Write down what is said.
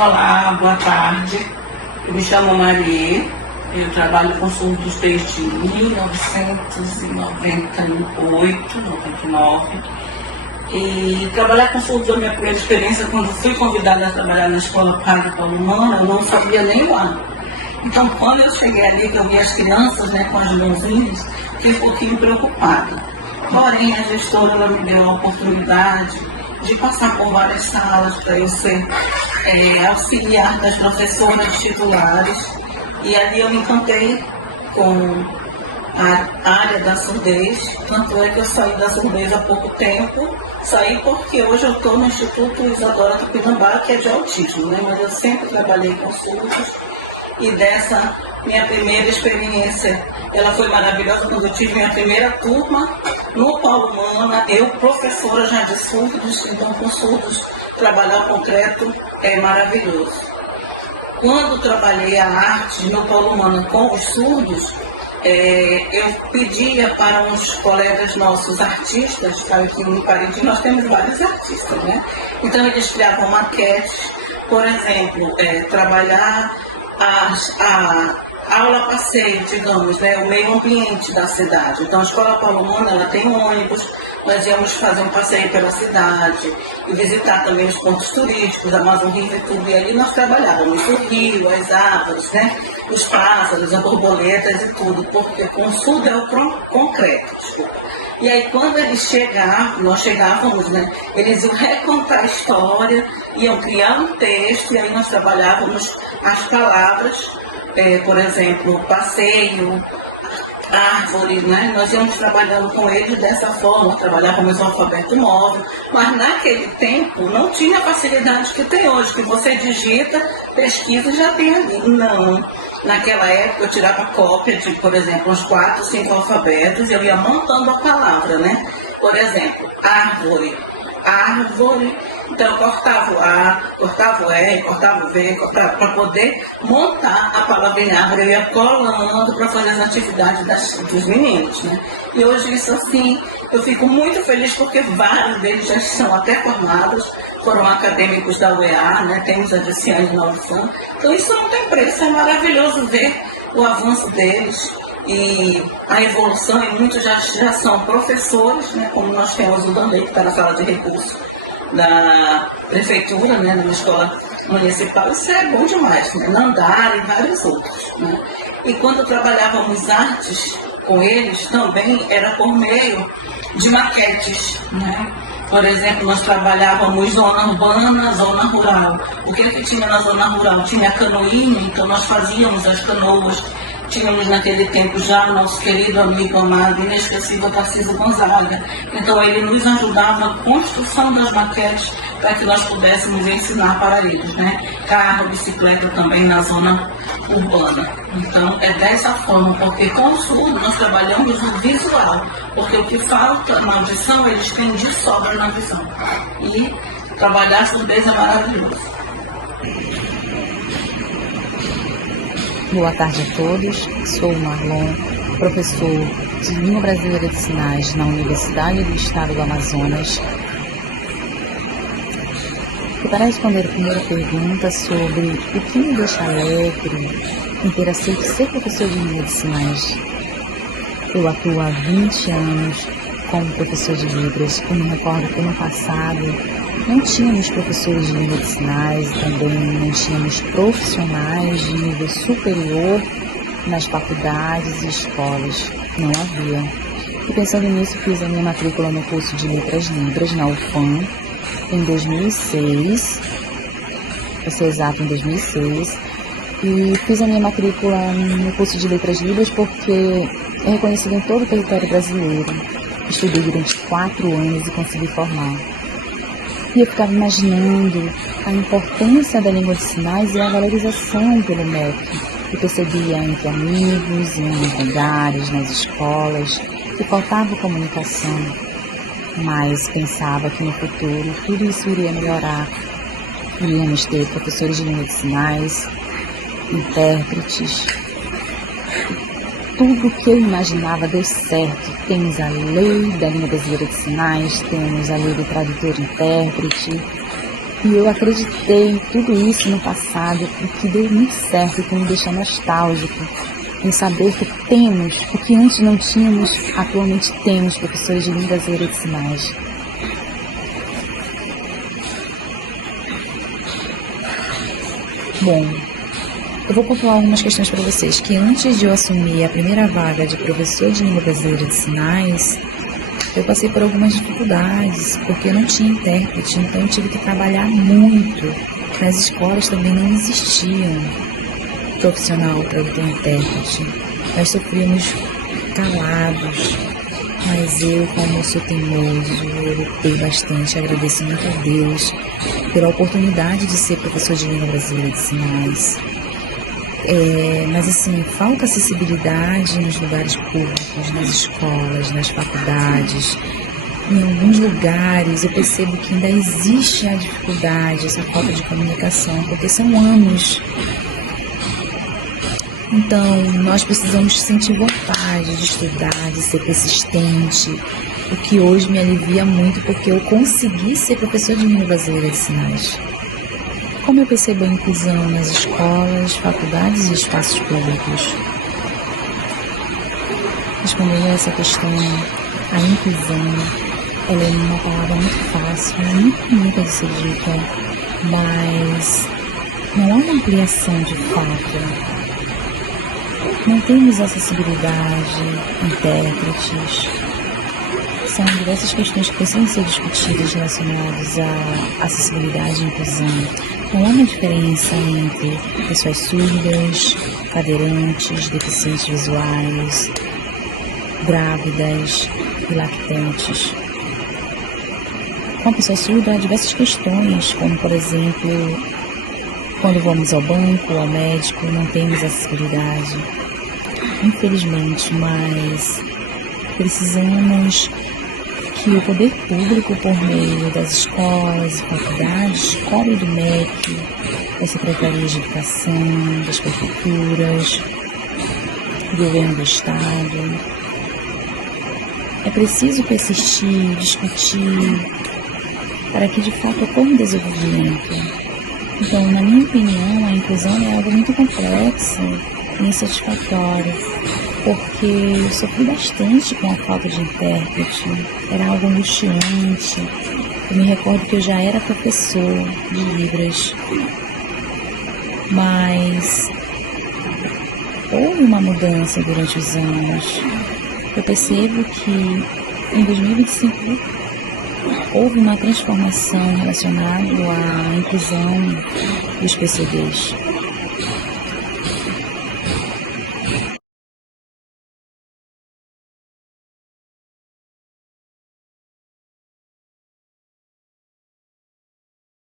Olá, boa tarde. Eu me chamo Maria, eu trabalho com surdos desde 1998, 99. E trabalhar com surdos é a minha primeira experiência. Quando fui convidada a trabalhar na escola Padre Paulo Humana, eu não sabia nem o ano. Então, quando eu cheguei ali, que eu vi as crianças, com as mãozinhas, fiquei um pouquinho preocupada. Porém, a gestora ela me deu a oportunidade de passar por várias salas para eu ser auxiliar das professoras titulares. E ali eu me encantei com a área da surdez. Tanto é que eu saí da surdez há pouco tempo. Saí porque hoje eu estou no Instituto Isadora Tupinambá, que é de autismo, mas eu sempre trabalhei com surdos. E dessa minha primeira experiência, ela foi maravilhosa quando eu tive minha primeira turma no Paulo Humana, eu professora já de surdos, então com surdos trabalhar o concreto é maravilhoso. Quando trabalhei a arte no Paulo Humana com os surdos, eu pedia para uns colegas nossos artistas, sabe que em Parintins nós temos vários artistas, Então eles criavam maquetes, por exemplo, trabalhar a aula passeio, digamos, o meio ambiente da cidade. Então a Escola Paulo Humana, ela tem ônibus, nós íamos fazer um passeio pela cidade e visitar também os pontos turísticos, a Amazon River e tudo. E ali nós trabalhávamos o rio, as árvores, os pássaros, as borboletas e tudo, porque com o surdo é o concreto, desculpa. E aí quando eles chegavam, nós chegávamos, eles iam recontar a história, iam criar um texto, e aí nós trabalhávamos as palavras, por exemplo, passeio, árvore, nós íamos trabalhando com eles dessa forma, trabalhávamos o alfabeto móvel, mas naquele tempo não tinha a facilidade que tem hoje, que você digita, pesquisa e já tem ali. Não. Naquela época eu tirava cópia de, por exemplo, uns 4, 5 alfabetos e eu ia montando a palavra, Por exemplo, árvore. Então eu cortava o A, cortava o E, cortava o V, para poder montar a palavra em árvore. Eu ia colando para fazer as atividades dos meninos, E hoje isso assim, eu fico muito feliz porque vários deles já são até formados, foram acadêmicos da UEA, temos a Diciane na UFAM. Então isso não tem preço, é maravilhoso ver o avanço deles e a evolução, e muitos já são professores, como nós temos o Danley, que está na sala de recurso da prefeitura, numa escola municipal. Isso é bom demais, Nandara e vários outros. E quando trabalhávamos artes com eles, também era por meio de maquetes. Por exemplo, nós trabalhávamos zona urbana, zona rural. O que tinha na zona rural? Tinha a canoinha, então nós fazíamos as canoas. Tínhamos naquele tempo já o nosso querido amigo amado, inesquecível Tarcísio Gonzaga. Então ele nos ajudava na construção das maquetes para que nós pudéssemos ensinar para eles, Carro, bicicleta também na zona urbana. Então é dessa forma, porque com o surdo nós trabalhamos o visual, porque o que falta na audição eles têm de sobra na visão. E trabalhar a surdez é maravilhoso. Boa tarde a todos, sou o Marlon, professor de Língua Brasileira de Sinais na Universidade do Estado do Amazonas. E para responder a primeira pergunta sobre o que me deixa alegre em ter aceito ser professor de Língua de Sinais, eu atuo há 20 anos como professor de Libras. Eu me recordo que no passado não tínhamos professores de língua de sinais, também não tínhamos profissionais de nível superior nas faculdades e escolas, não havia. E pensando nisso, fiz a minha matrícula no curso de Letras Libras na UFAM em 2006, para ser exato, em 2006, e fiz a minha matrícula no curso de Letras Libras porque é reconhecido em todo o território brasileiro. Estudei durante 4 anos e consegui formar. E eu ficava imaginando a importância da língua de sinais e a valorização pelo MEC. Eu percebia entre amigos, em lugares, nas escolas, que faltava comunicação. Mas pensava que no futuro tudo isso iria melhorar. Iríamos ter professores de língua de sinais, intérpretes. Tudo que eu imaginava deu certo. Temos a lei da língua brasileira de sinais, temos a lei do tradutor e intérprete, E eu acreditei em tudo isso no passado, o que deu muito certo, o que me deixa nostálgico, em saber que temos, o que antes não tínhamos, atualmente temos professores de língua brasileira de sinais. Bom, eu vou pontuar algumas questões para vocês, que antes de eu assumir a primeira vaga de professor de língua brasileira de sinais, eu passei por algumas dificuldades, porque eu não tinha intérprete, então eu tive que trabalhar muito. Nas escolas também não existia um profissional para ter intérprete. Nós sofríamos calados, mas eu, como sou teimoso, eu lutei bastante, agradeço muito a Deus pela oportunidade de ser professor de língua brasileira de sinais. Mas assim, falta acessibilidade nos lugares públicos, nas escolas, nas faculdades. Em alguns lugares eu percebo que ainda existe a dificuldade, essa falta de comunicação, porque são anos. Então, nós precisamos sentir vontade de estudar, de ser persistente, o que hoje me alivia muito, porque eu consegui ser professor de língua brasileira de sinais. Como eu percebo a inclusão nas escolas, faculdades e espaços públicos? Respondendo a essa questão, a inclusão, ela é uma palavra muito fácil, muito bonita de ser dita, mas não há uma ampliação de fato. Não temos acessibilidade, intérpretes. São diversas questões que precisam ser discutidas relacionadas à acessibilidade e inclusão. Não há uma diferença entre pessoas surdas, cadeirantes, deficientes visuais, grávidas e lactantes. Com a pessoa surda há diversas questões, como por exemplo, quando vamos ao banco, ao médico, não temos acessibilidade. Infelizmente, mas precisamos que o poder público, por meio das escolas e faculdades, cobre do MEC, das secretarias de educação, das prefeituras, do governo do estado. É preciso persistir, discutir, para que de fato ocorra um desenvolvimento. Então, na minha opinião, a inclusão é algo muito complexo e insatisfatório, porque eu sofri bastante com a falta de intérprete, era algo angustiante. Eu me recordo que eu já era professor de Libras, mas houve uma mudança durante os anos. Eu percebo que em 2025 houve uma transformação relacionada à inclusão dos PCDs.